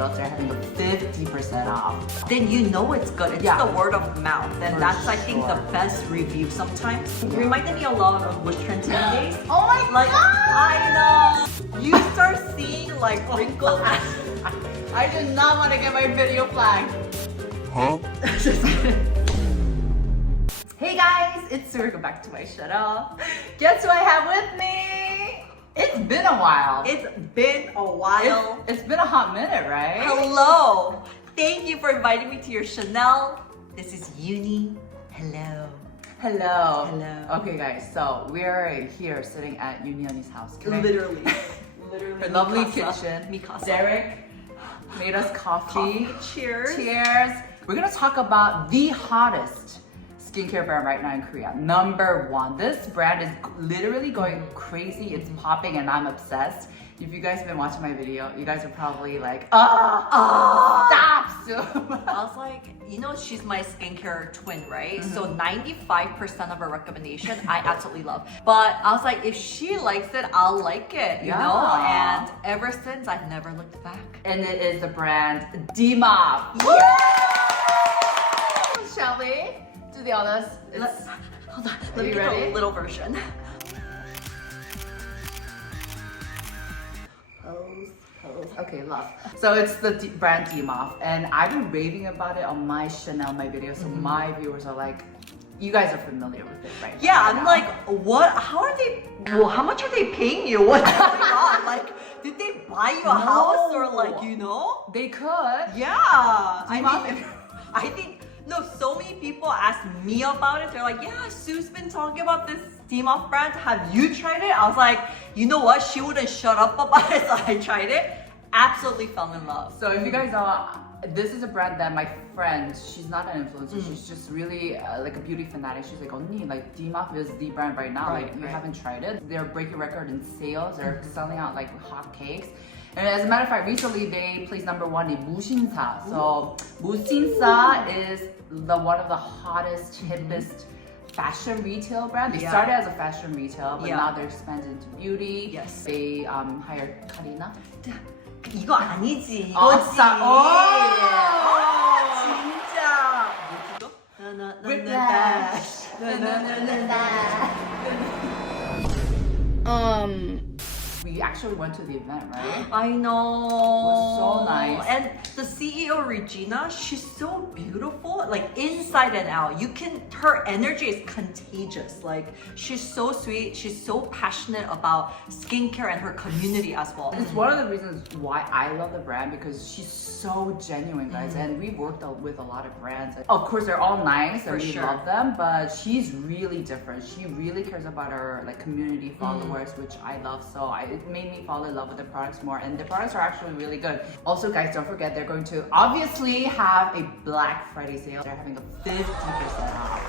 sales, they're having a 50% off. Then you know it's good. It's the word of mouth. And For that's, I think, the sure. best review sometimes. It reminded me a lot of Wish Trend 10 days. Oh my Like, I know. You start seeing like wrinkles. I did not want to get my video flagged. Huh? Hey guys, it's Serum. Welcome back to my channel. Guess who I have with me? It's been a while. It's been a while. It's been a hot minute, right? Hello. Thank you for inviting me to your Chanel. This is Uni. Hello. Hello. Hello. Okay guys, so we're here sitting at Unioni's house. Literally. Her lovely Mikasa. kitchen. Mikasa. Derek made us coffee. Cheers. Cheers. We're gonna talk about the hottest skincare brand right now in Korea. No.1. This brand is literally going crazy. It's popping and I'm obsessed. If you guys have been watching my video, you guys are probably like, stop soon. I was like, you know, she's my skincare twin, right? So 95% of her recommendation, I absolutely love. But I was like, if she likes it, I'll like it, you know? And ever since, I've never looked back. And it is the brand Dimaprwa. Shall we do the honors? Hold on, Are let me you get ready? a little version. Okay, love. So it's the brand Dimaprwa, and I've been raving about it on my Chanel, my video. So my viewers are like, you guys are familiar with it, right? Yeah, Right I'm now. like, what? How are they? Well, how much are they paying you? What's going on? Like, did they buy you a house or like, you know? They could. Yeah. I think no. So many people ask me about it. They're like, yeah, Sue's been talking about this Dimaprwa brand. Have you tried it? I was like, you know what? She wouldn't shut up about it, so I tried it. Absolutely fell in love. So if you guys know, this is a brand that my friend, she's not an influencer, she's just really like a beauty fanatic. She's like, Onni, like Dimaprwa is the brand right now. Right, like you right. haven't tried it. They're breaking record in sales. They're selling out like hotcakes. And as a matter of fact, recently they placed #1 in Musinsa. So Musinsa is one of the hottest, hippest fashion retail brand. They started as a fashion retail, but now they're expanded into beauty. Yes. They hired Karina. 이거 아니지. 이거지. 진짜. Whiplash. We actually went to the event, right? I know. It was so nice. And the CEO Regina, she's so beautiful, like inside and out. Her energy is contagious. Like she's so sweet. She's so passionate about skincare and her community as well. It's one of the reasons why I love the brand, because she's so genuine, guys. And we've worked with a lot of brands. Of course, they're all nice and we love them, but she's really different. She really cares about her like community followers, which I love. So it made me fall in love with the products more, and the products are actually really good. Also, guys, don't forget they're going to obviously have a Black Friday sale. They're having a 50% off.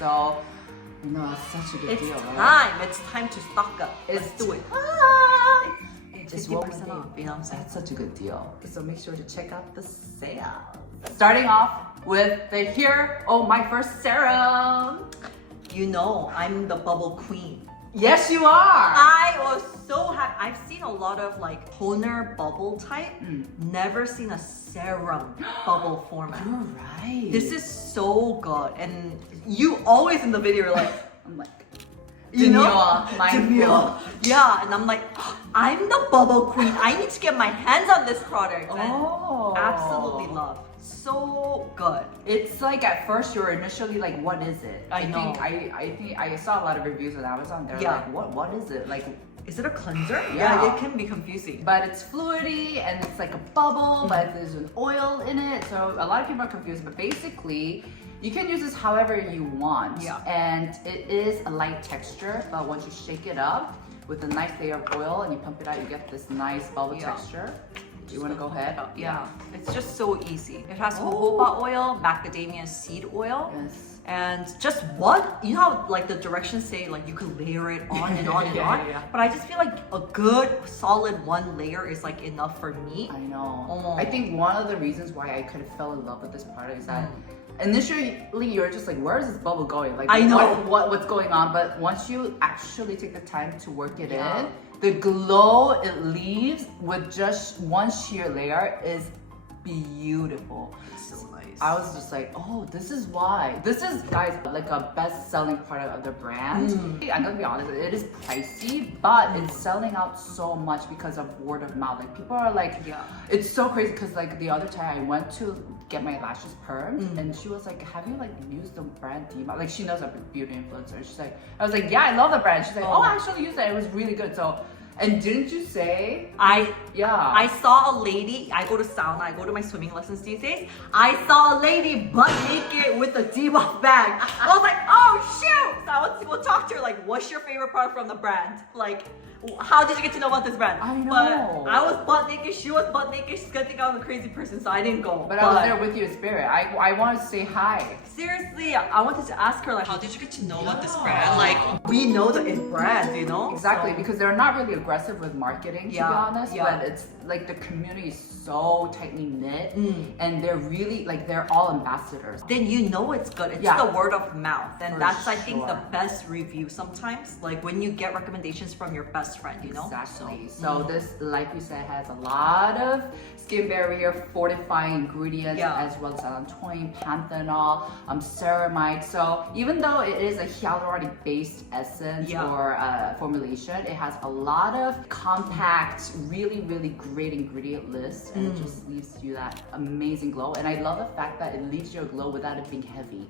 So, you know, it's such a good deal, right? It's time to stock up. Let's do it. Just 50% off, you know what I'm saying? That's such a good deal. So make sure to check out the sale. Starting off with my first serum. You know, I'm the bubble queen. Yes, you are. I was so happy. I've seen a lot of like toner bubble type. Never seen a serum bubble format. You're right. This is so good. And you always in the video are like, I'm like, you know? mindful. Yeah, and I'm like, I'm the bubble queen. I need to get my hands on this product. And absolutely love. So good. It's like at first you're initially like, what is it? I know. I think I saw a lot of reviews on Amazon. They're like, what is it? Like, is it a cleanser? Yeah. It can be confusing. but it's fluidy and it's like a bubble, but there's an oil in it. So a lot of people are confused, but basically you can use this however you want. Yeah. And it is a light texture, but once you shake it up with a nice layer of oil and you pump it out, you get this nice bubble texture. Do you want to go ahead? Yeah, it's just so easy. It has jojoba oil, macadamia seed oil, Yes. and just one. You know how like the directions say like you could layer it on and on and on. Yeah. But I just feel like a good solid one layer is like enough for me. I know. Oh. I think one of the reasons why I kind of fell in love with this product is that initially you're just like, where is this bubble going? Like, I know. what's going on? But once you actually take the time to work it in, the glow it leaves with just one sheer layer is beautiful. It's so nice. I was just like, oh, this is why. This is, guys, like a best-selling product of the brand. I'm gonna be honest, it is pricey, but it's selling out so much because of word of mouth. Like people are like, it's so crazy because like the other time I went to get my lashes permed and she was like, have you like used the brand Dima? Like she knows I'm a beauty influencer. She's like, I was like, yeah, I love the brand. She's like, oh, I actually used it. It was really good. So, and didn't you say? I Yeah. saw a lady, I go to sauna, I go to my swimming lessons these days. I saw a lady butt naked with a Diva bag. I was like, oh shoot! So I went to go talk to her, like, what's your favorite product from the brand? Like, how did you get to know about this brand? I know. But I was butt naked, she was butt naked. She's gonna think I was a crazy person, so I didn't go. But I was there with you in spirit. I wanted to say hi. Seriously, I wanted to ask her, like, how did you get to know about this brand? Like, we know the brand, you know? Exactly, So- because they're not really aggressive with marketing, to be honest. But it's like the community is so tightly knit, and they're really like they're all ambassadors. Then you know it's good. It's Yeah. the word of mouth, and For that's I think the sure. best review sometimes. Like when you get recommendations from your best friend, you know. Exactly. So this, like we said, has a lot of skin barrier fortifying ingredients as well as allantoin, panthenol, ceramide. So even though it is a hyaluronic-based essence or formulation, it has a lot of compact, really, really great ingredient list, and it just leaves you that amazing glow. And I love the fact that it leaves you a glow without it being heavy,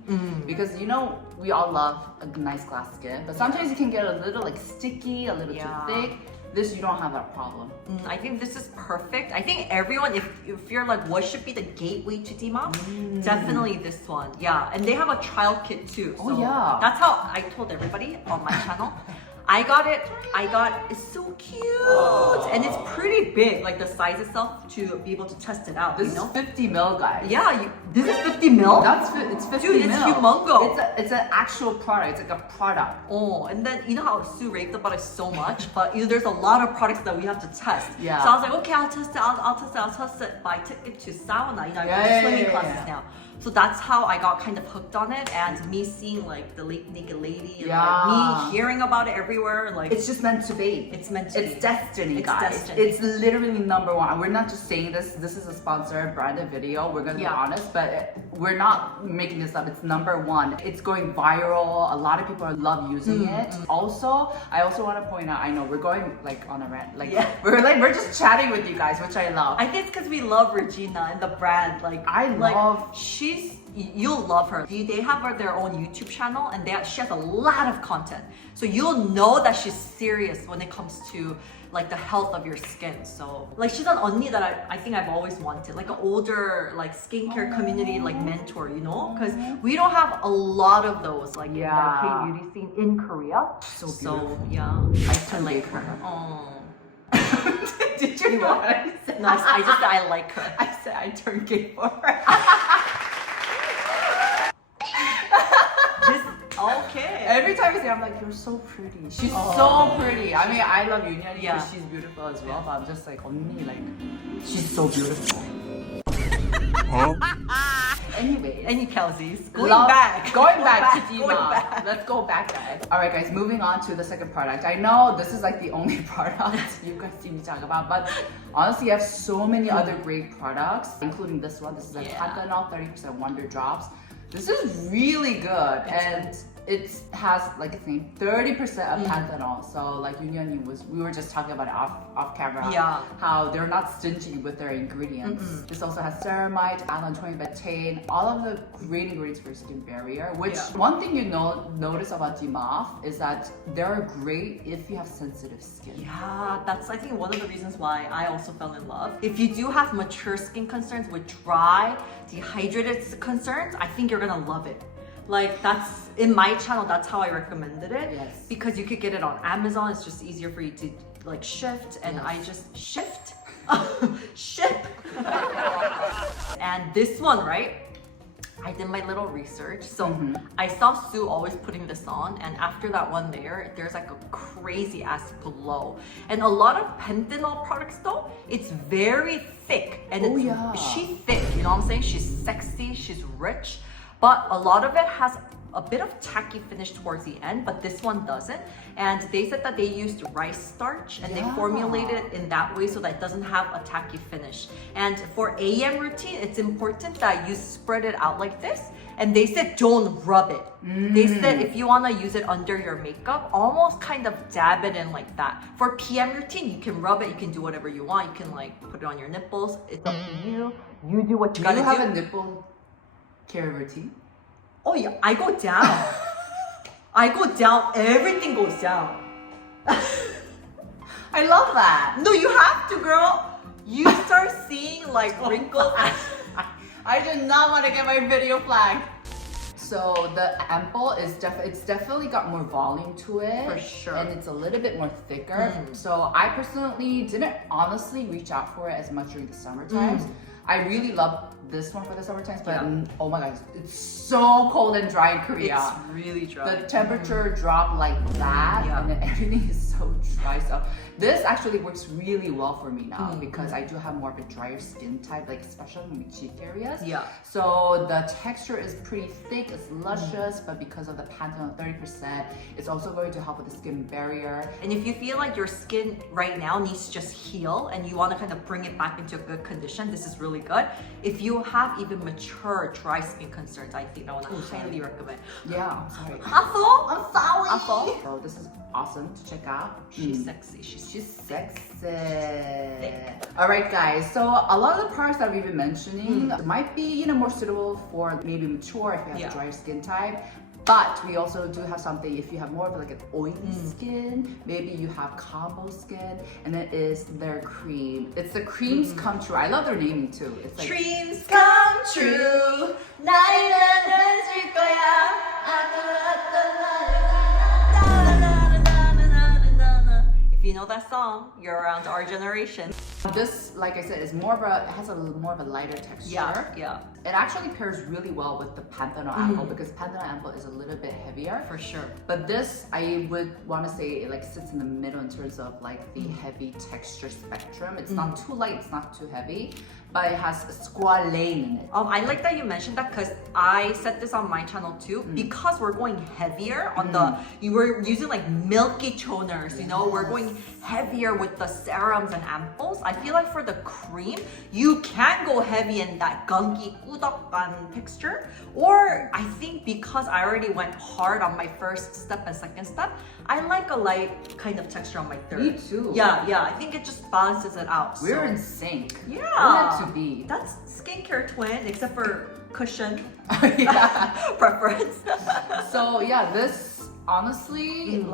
because you know we all love a nice glass skin, but sometimes it can get a little like sticky, a little too thick. This, you don't have that problem. I think this is perfect. I think everyone, if you're like, what should be the gateway to Dima? Definitely this one. Yeah, and they have a trial kit too. So Oh, yeah. That's how I told everybody on my channel. I got it. It's so cute, and it's pretty big. Like the size itself to be able to test it out. This you know? is 50 mil, guys. Yeah, this is 50 mil. It's 50 Dude, it's mil. humongous. It's an actual product. It's like a product. Oh, and then you know how Sue raved about it so much, but you know, there's a lot of products that we have to test. Yeah. So I was like, okay, I'll test it. I'll test it. But I took it to sauna. You know, I go to swimming classes now. So that's how I got kind of hooked on it, and me seeing like the naked lady, and like me hearing about it everywhere, like It's just meant to be. it's meant to be. It's destiny, It's guys. destiny. It's literally number one. We're not just saying this. This is a sponsored branded video. We're gonna be honest, but we're not making this up. It's number one. It's going viral. A lot of people love using it. Also, I also want to point out. I know we're going like on a rant. Like we're just chatting with you guys, which I love. I think it's because we love Regina and the brand. Like you'll love her. They have their own YouTube channel, and she has a lot of content. So you'll know that she's serious when it comes to like the health of your skin. So like she's an 언니 that I think I've always wanted, like an older like skincare community like mentor, you know, because we don't have a lot of those like in the K-beauty scene in Korea. So beautiful. I like her. her. Oh. Did you know what I said? No, I just said I like her. I said I turned gay for her. Okay. Every time I see her, I'm like, you're so pretty. She's so pretty. I mean, I love Yunyani because she's beautiful as well, but I'm just like, 언니, like, she's so beautiful. Anyways. Any Kelsies. Going back to Dima. Let's go back, guys. All right, guys, moving on to the second product. I know this is like the only product you guys see me talk about, but honestly, you have so many other great products, including this one. This is a Panthenol 30% Wonder Drops. This is really good, and it has, like its name, 30% of Panthenol. So like we were just talking about it off camera, how they're not stingy with their ingredients. This also has ceramide, allantoin, betaine, all of the great ingredients for skin barrier, which one thing you notice about Dimaf is that they're great if you have sensitive skin. Yeah, that's I think one of the reasons why I also fell in love. If you do have mature skin concerns with dry, dehydrated concerns, I think you're gonna love it. Like that's in my channel, that's how I recommended it. Yes. Because you could get it on Amazon. It's just easier for you to like shift, and I just ship. And this one, right? I did my little research. So I saw Sue always putting this on, and after that one layer, there's like a crazy ass glow. And a lot of Panthenol products though, it's very thick, and she's thick, you know what I'm saying? She's sexy, she's rich, but a lot of it has a bit of tacky finish towards the end, but this one doesn't. And they said that they used rice starch and they formulated it in that way so that it doesn't have a tacky finish. And for AM routine, it's important that you spread it out like this. And they said don't rub it. They said if you want to use it under your makeup, almost kind of dab it in like that. For PM routine, you can rub it, you can do whatever you want. You can like put it on your nipples. It's up to you. You do what you gotta do. Do you have a nipple care routine? Oh yeah, I go down. I go down, everything goes down. I love that. No, you have to, girl. You start seeing like wrinkles. I do not want to get my video flagged. So the ample is it's definitely got more volume to it. For sure. And it's a little bit more thicker. So I personally didn't honestly reach out for it as much during the summer times. I really love this one for the summer times, but oh my gosh, it's so cold and dry in Korea. It's really dry. The temperature dropped like that, and then everything is so dry. So this actually works really well for me now because I do have more of a drier skin type, like especially in the cheek areas. So the texture is pretty thick, it's luscious, but because of the Panthenol 30%, it's also going to help with the skin barrier. And if you feel like your skin right now needs to just heal and you want to kind of bring it back into a good condition, this is really good. If you have even mature dry skin concerns, I think I want to highly recommend. Yeah, I'm sorry. I'm sorry. So this is awesome to check out. She's sexy. She's sexy. All right, guys. So a lot of the products that we've been mentioning might be, more suitable for maybe mature if you have drier skin type. But we also do have something if you have more of like an oily skin, maybe you have combo skin, and it is their cream. It's the creams come true. I love their naming too. It's like dreams come true. If you know that song, you're around our generation. This, like I said, is more of a more of a lighter texture. Yeah. It actually pairs really well with the Panthenol ample because Panthenol ample is a little bit heavier. For sure. But this, I would want to say, it like sits in the middle in terms of like the heavy texture spectrum. It's not too light, it's not too heavy, but it has squalane in it. I like that you mentioned that because I said this on my channel too. Because we're going heavier on we're using like milky toners, we're going heavier with the serums and amples. I feel like for the cream, you can go heavy in that gunky udokkan texture. Or I think because I already went hard on my first step and second step, I like a light kind of texture on my third. Me too. Yeah. I think it just balances it out. We're in sync. Yeah. We're meant to be. That's skincare twin, except for cushion Yeah. preference. So yeah, this honestly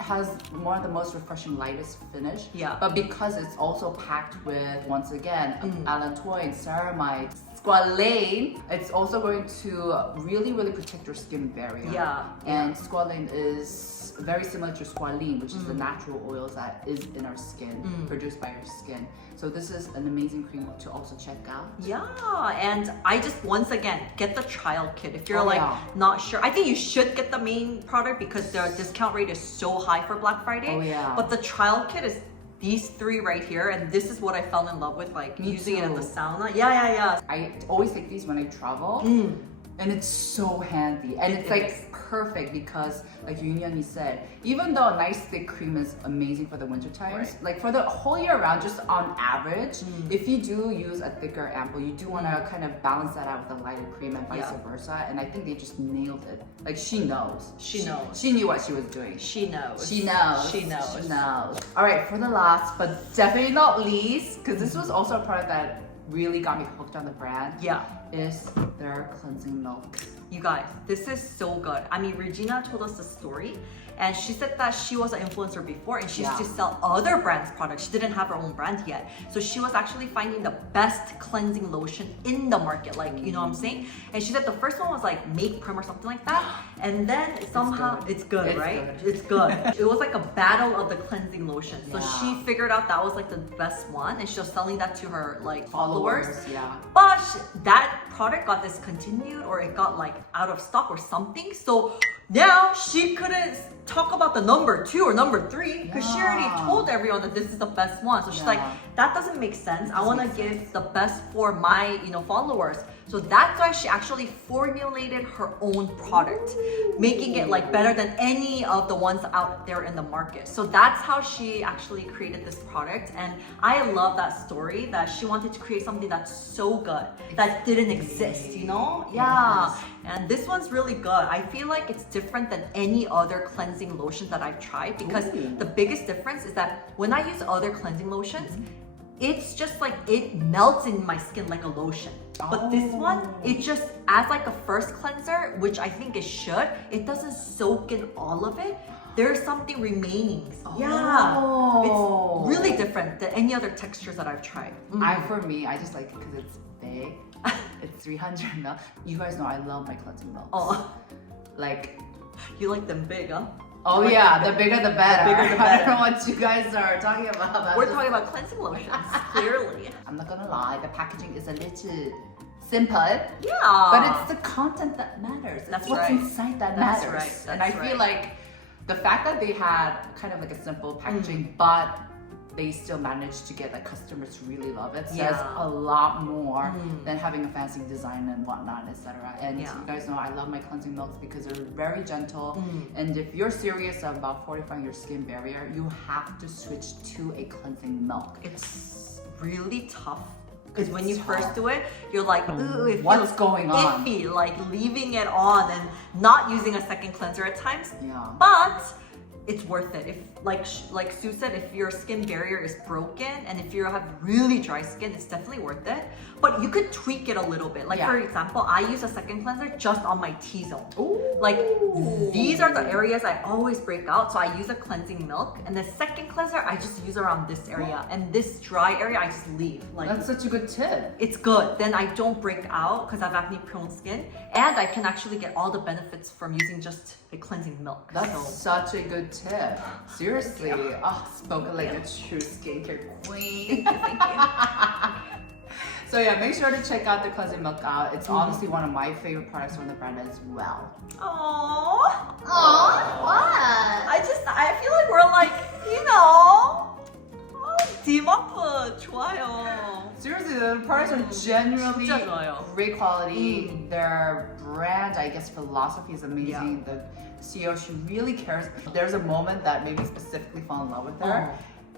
has one of the most refreshing lightest finish. Yeah. But because it's also packed with, once again, allantoin, ceramide, squalane, it's also going to really, really protect your skin barrier. Yeah. And squalane is very similar to squalene, which is the natural oils that is in our skin, produced by our skin. So this is an amazing cream to also check out. Yeah, and I just once again get the trial kit if you're not sure. I think you should get the main product because the discount rate is so high for Black Friday. Oh yeah. But the trial kit is these three right here, and this is what I fell in love with, like using it in the sauna. Yeah. I always take these when I travel. And it's so handy, and it's like perfect because, like Yoon said, even though a nice thick cream is amazing for the winter times, like for the whole year round, just on average, if you do use a thicker ample, you do want to kind of balance that out with a lighter cream and vice versa. And I think they just nailed it. Like she knows. She knew what she was doing. She knows. All right, for the last but definitely not least, because this was also a product that really got me hooked on the brand. Is their cleansing milk. You guys, this is so good. I mean, Regina told us the story, and she said that she was an influencer before and she used to sell other brands' products. She didn't have her own brand yet. So she was actually finding the best cleansing lotion in the market, like, you know what I'm saying? And she said the first one was like Make Prim or something like that. And then somehow, it's good, right? It's good. It was like a battle of the cleansing lotion. So she figured out that was like the best one, and she was selling that to her like followers. But that product got discontinued, or it got like out of stock or something. So now she couldn't talk about the number 2 or number 3 because she already told everyone that this is the best one. So she's like, that doesn't make sense. I want to give the best for my followers. So that's why she actually formulated her own product, making it like better than any of the ones out there in the market. So that's how she actually created this product. And I love that story that she wanted to create something that's so good that didn't exist, you know? Yeah. And this one's really good. I feel like it's different than any other cleansing lotion that I've tried because the biggest difference is that when I use other cleansing lotions, it's just like it melts in my skin like a lotion. But this one, it just as like a first cleanser, which I think it should, it doesn't soak in all of it. There's something remaining. Yeah. It's really different than any other textures that I've tried. For me, I just like it because it's big. It's 300 ml. You guys know I love my cleansing milks. Oh. Like, You like them big, huh? oh like yeah, the bigger the better. The bigger the I better. don't know what you guys are talking about. but We're just- talking about cleansing lotions, clearly. I'm not gonna lie, the packaging is a little simple. Yeah. But it's the content that matters. It's That's what's right. inside that That's matters. right. And I That's feel right. like the fact that they had kind of like a simple packaging, but they still managed to get like customers to really love it says Yeah. a lot more than having a fancy design and whatnot, etc. And Yeah. you guys know I love my cleansing milks because they're very gentle. And if you're serious about fortifying your skin barrier, you have to switch to a cleansing milk. It's really tough. Because when you It's first tough. do it, you're like, ooh, it What's feels going on? iffy, like leaving it on and not using a second cleanser at times. Yeah. But it's worth it. If like Sue said, if your skin barrier is broken and if you have really dry skin, it's definitely worth it. But you could tweak it a little bit. Like for example, I use a second cleanser just on my T-zone. Like these are the areas I always break out. So I use a cleansing milk, and the second cleanser I just use around this area, and this dry area I just leave. Like That's such a good tip. it's good. Then I don't break out because I have acne prone skin, and I can actually get all the benefits from using just a cleansing milk. That's So, such a good tip. Seriously. Oh, spoken like a true skincare queen. thank you. So yeah, make sure to check out the cleansing milk out. It's honestly one of my favorite products from the brand as well. Aww. What? I feel like we're like, you know, 디마프 좋아요. Seriously, the products are genuinely 진짜 좋아요. great quality. Their brand, I guess, philosophy is amazing. The CEO, she really cares. There's a moment that made me specifically fall in love with her.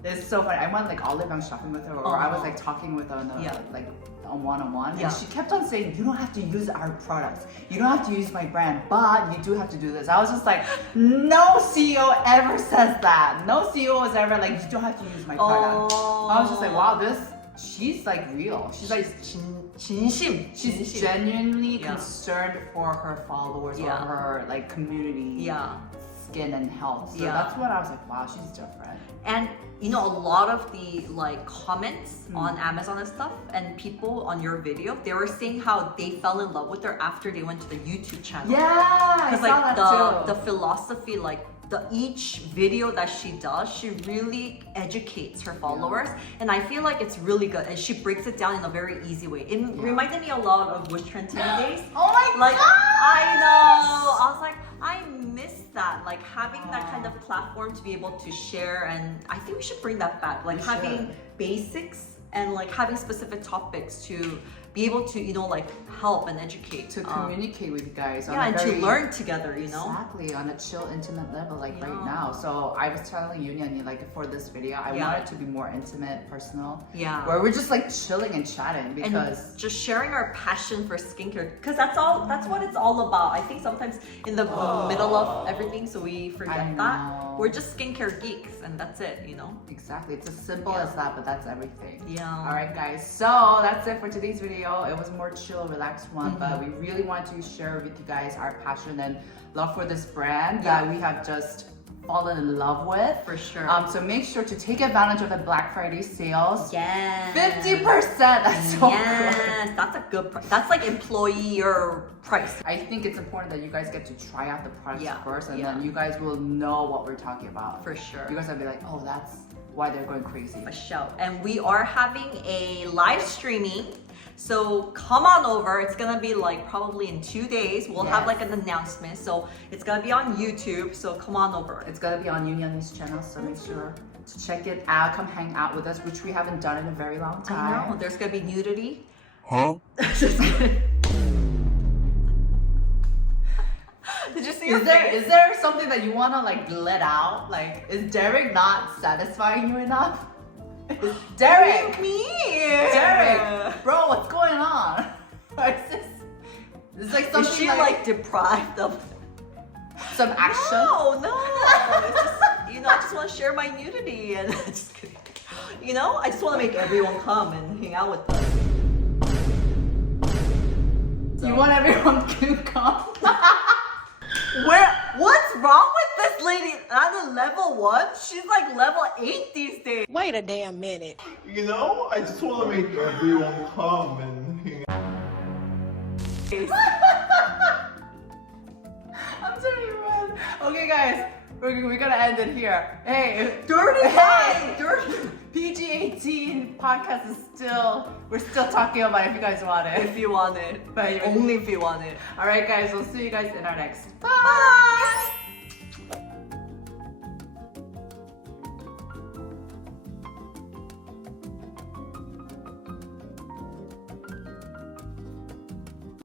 It's so funny. I went like Olive Young shopping with her, or I was like talking with her on the, like on one-on-one, and she kept on saying, "You don't have to use our products. You don't have to use my brand, but you do have to do this." I was just like, "No CEO ever says that. No CEO is ever like, you don't have to use my product." I was just like, "Wow, she's like real. She's like 진심. she's genuinely concerned for her followers or her like community, skin and health." So that's what I was like, "Wow, she's different." And you know, a lot of the like comments on Amazon and stuff, and people on your video, they were saying how they fell in love with her after they went to the YouTube channel. Yeah, I Because saw like that the too. philosophy, like each video that she does, she really educates her followers, and I feel like it's really good. And she breaks it down in a very easy way. It reminded me a lot of Wish Trend TV days. Oh my Like god! I know, I was like, I miss that, like having that kind of platform to be able to share, and I think we should bring that back, like having basics and like having specific topics to be able to, you know, like help and educate, to communicate with you guys. and to learn together, you know. Exactly, on a chill, intimate level, like right now. So I was telling Yuni, like for this video, I want it to be more intimate, personal. Yeah. Where we're just like chilling and chatting because and just sharing our passion for skincare, because that's what it's all about. I think sometimes in the middle of everything, so we forget that we're just skincare geeks, and that's it, you know. Exactly, it's as simple as that, but that's everything. Yeah. All right, guys. So that's it for today's video. It was more chill, relaxed one, but we really want to share with you guys our passion and love for this brand that we have just fallen in love with. For sure. So make sure to take advantage of the Black Friday sales. Yes. 50%. That's so good. Yes, that's a good price. That's like employer price. I think it's important that you guys get to try out the products first, and Yeah. then you guys will know what we're talking about. For sure. You guys will be like, oh, that's why they're going crazy. A show. And we are having a live streaming. So come on over. It's gonna be like probably in 2 days. We'll have like an announcement. So it's gonna be on YouTube. So come on over. It's gonna be on Yunyun's channel, so make sure to check it out. Come hang out with us, which we haven't done in a very long time. I know. There's gonna be nudity. Huh? Just kidding. Did you see your Is there face? is there something that you wanna like let out? Like, is Derek not satisfying you enough? Derek, What do you mean? Derek, bro, what's going on? It's just, it's like Is something she like deprived of? some action. No. It's just, I just want to share my nudity and just kidding. I just want to make everyone come and hang out with us. You want everyone to come? What's wrong with this lady? Not a level 1? She's like level 8 these days. Wait a damn minute. I just want to make everyone come and hang out. I'm telling you, man. Okay, guys, we're gonna end it here. Hey, Dirty hey, guy. dirty PG-18 podcast is we're still talking about it if you guys want it. If you want it. But Only if you want it. All right, guys, we'll see you guys in our next. Bye.